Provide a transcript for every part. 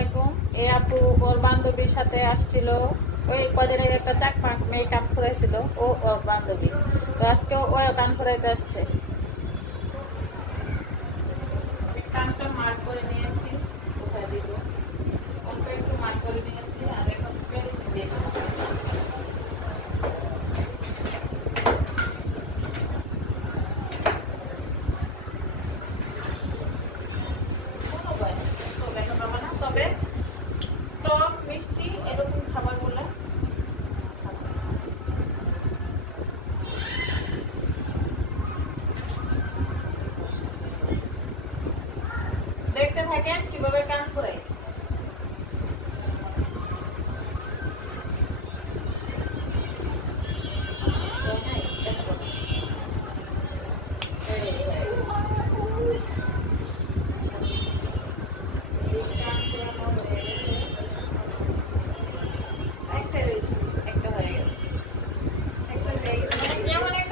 আলাইকুম। এ আপু, ওর বান্ধবীর সাথে আসছিল। ওই কদিন আগে একটা চাকমা মেকআপ করেছিল ও ওর বান্ধবী। তো আজকে ও কান করাইতে আসছে। কানটা মার করে নিয়েছি কোথায় দিব। অল্প একটু মার করে নিয়েছি। দেখতে থাকেন কীভাবে কান করে।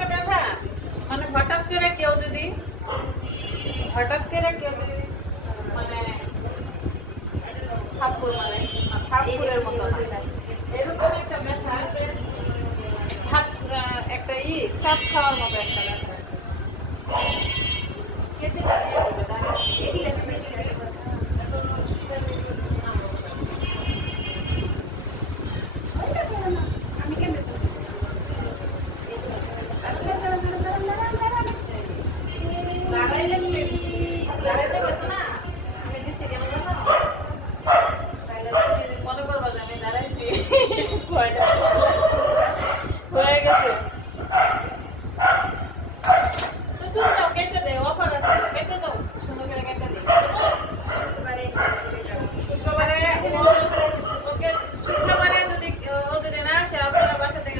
মানে মানে হঠাৎ করে কেউ যদি হঠাৎ করে কেউ যদি মানে থাপ্পড় মারে এরকম একটা ব্যথা একটা ই চাপ খাওয়ার মতো একটা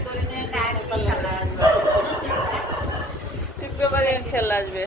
ধরে নিয়ে শুক্রবারে ইনশাল্লাহ আসবে।